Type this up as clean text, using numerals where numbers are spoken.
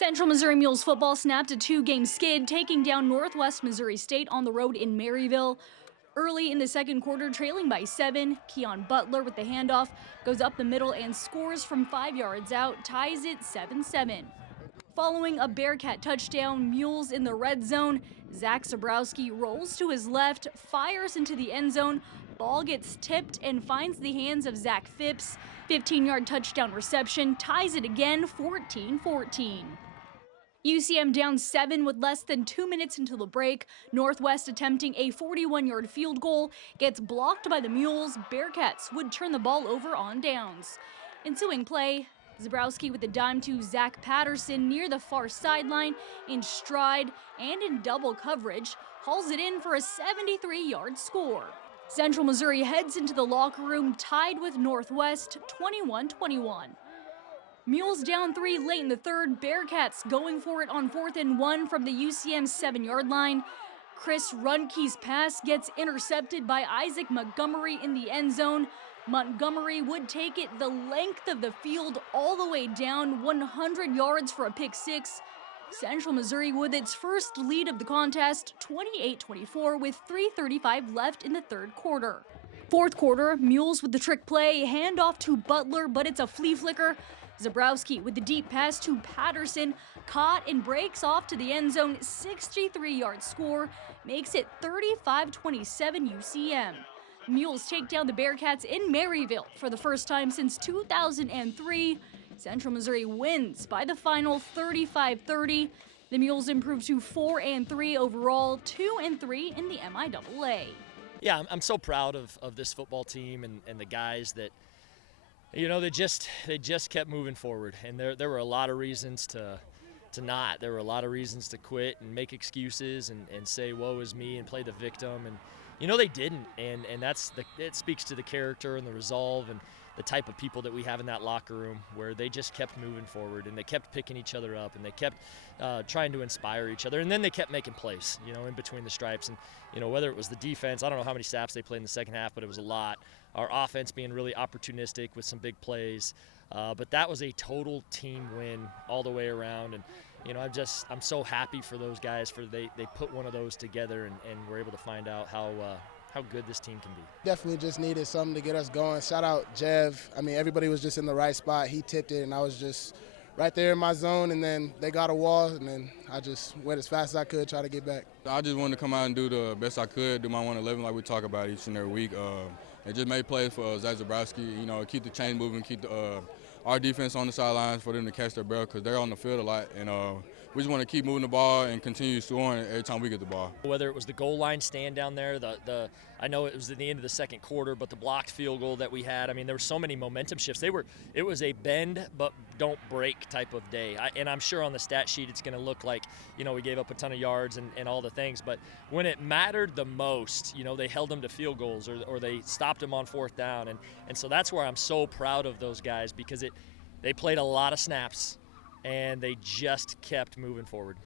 Central Missouri Mules football snapped a two-game skid, taking down Northwest Missouri State on the road in Maryville. Early in the second quarter, trailing by 7, Keon Butler with the handoff goes up the middle and scores from 5 yards out, ties it 7-7. Following a Bearcat touchdown, Mules in the red zone. Zach Zebrowski rolls to his left, fires into the end zone. Ball gets tipped and finds the hands of Zach Phipps. 15-yard touchdown reception ties it again, 14-14. UCM down 7 with less than 2 minutes until the break. Northwest attempting a 41-yard field goal gets blocked by the Mules. Bearcats would turn the ball over on downs. Ensuing play, Zebrowski with the dime to Zach Patterson near the far sideline, in stride and in double coverage, hauls it in for a 73-yard score. Central Missouri heads into the locker room tied with Northwest 21-21. Mules down 3 late in the third. Bearcats going for it on 4th and 1 from the UCM 7-yard line. Chris Runke's pass gets intercepted by Isaac Montgomery in the end zone. Montgomery would take it the length of the field all the way down 100 yards for a pick six. Central Missouri with its first lead of the contest, 28-24, with 3:35 left in the third quarter. Fourth quarter, Mules with the trick play, handoff to Butler, but it's a flea flicker. Zebrowski with the deep pass to Patterson, caught and breaks off to the end zone, 63-yard score, makes it 35-27 UCM. Mules take down the Bearcats in Maryville for the first time since 2003. Central Missouri wins by the final 35-30. The Mules improve to 4-3 overall, 2-3 in the MIAA. Yeah, I'm so proud of this football team and the guys that, you know, they just kept moving forward. And there were a lot of reasons to not. There were a lot of reasons to quit and make excuses and say, woe is me, and play the victim. And, you know, they didn't. And it speaks to the character and the resolve and the type of people that we have in that locker room, where they just kept moving forward and they kept picking each other up and they kept trying to inspire each other, and then they kept making plays, you know, in between the stripes. And, you know, whether it was the defense, I don't know how many snaps they played in the second half, but it was a lot. Our offense being really opportunistic with some big plays, but that was a total team win all the way around. And, you know, I'm so happy for those guys for they put one of those together and were able to find out how good this team can be. Definitely just needed something to get us going. Shout out Jev. I mean, everybody was just in the right spot. He tipped it, and I was just right there in my zone, and then they got a wall, and then I just went as fast as I could, try to get back. I just wanted to come out and do the best I could, do my 111 like we talk about each and every week. And just make plays for Zach Zebrowski, you know, keep the chain moving, keep our defense on the sidelines for them to catch their breath, because they're on the field a lot. And we just want to keep moving the ball and continue scoring every time we get the ball. Whether it was the goal line stand down there, I know it was at the end of the second quarter, but the blocked field goal that we had, I mean, there were so many momentum shifts. It was a bend but don't break type of day. And I'm sure on the stat sheet it's going to look like, you know, we gave up a ton of yards and all the things, but when it mattered the most, you know, they held them to field goals or they stopped them on 4th down. And so that's where I'm so proud of those guys, because they played a lot of snaps and they just kept moving forward.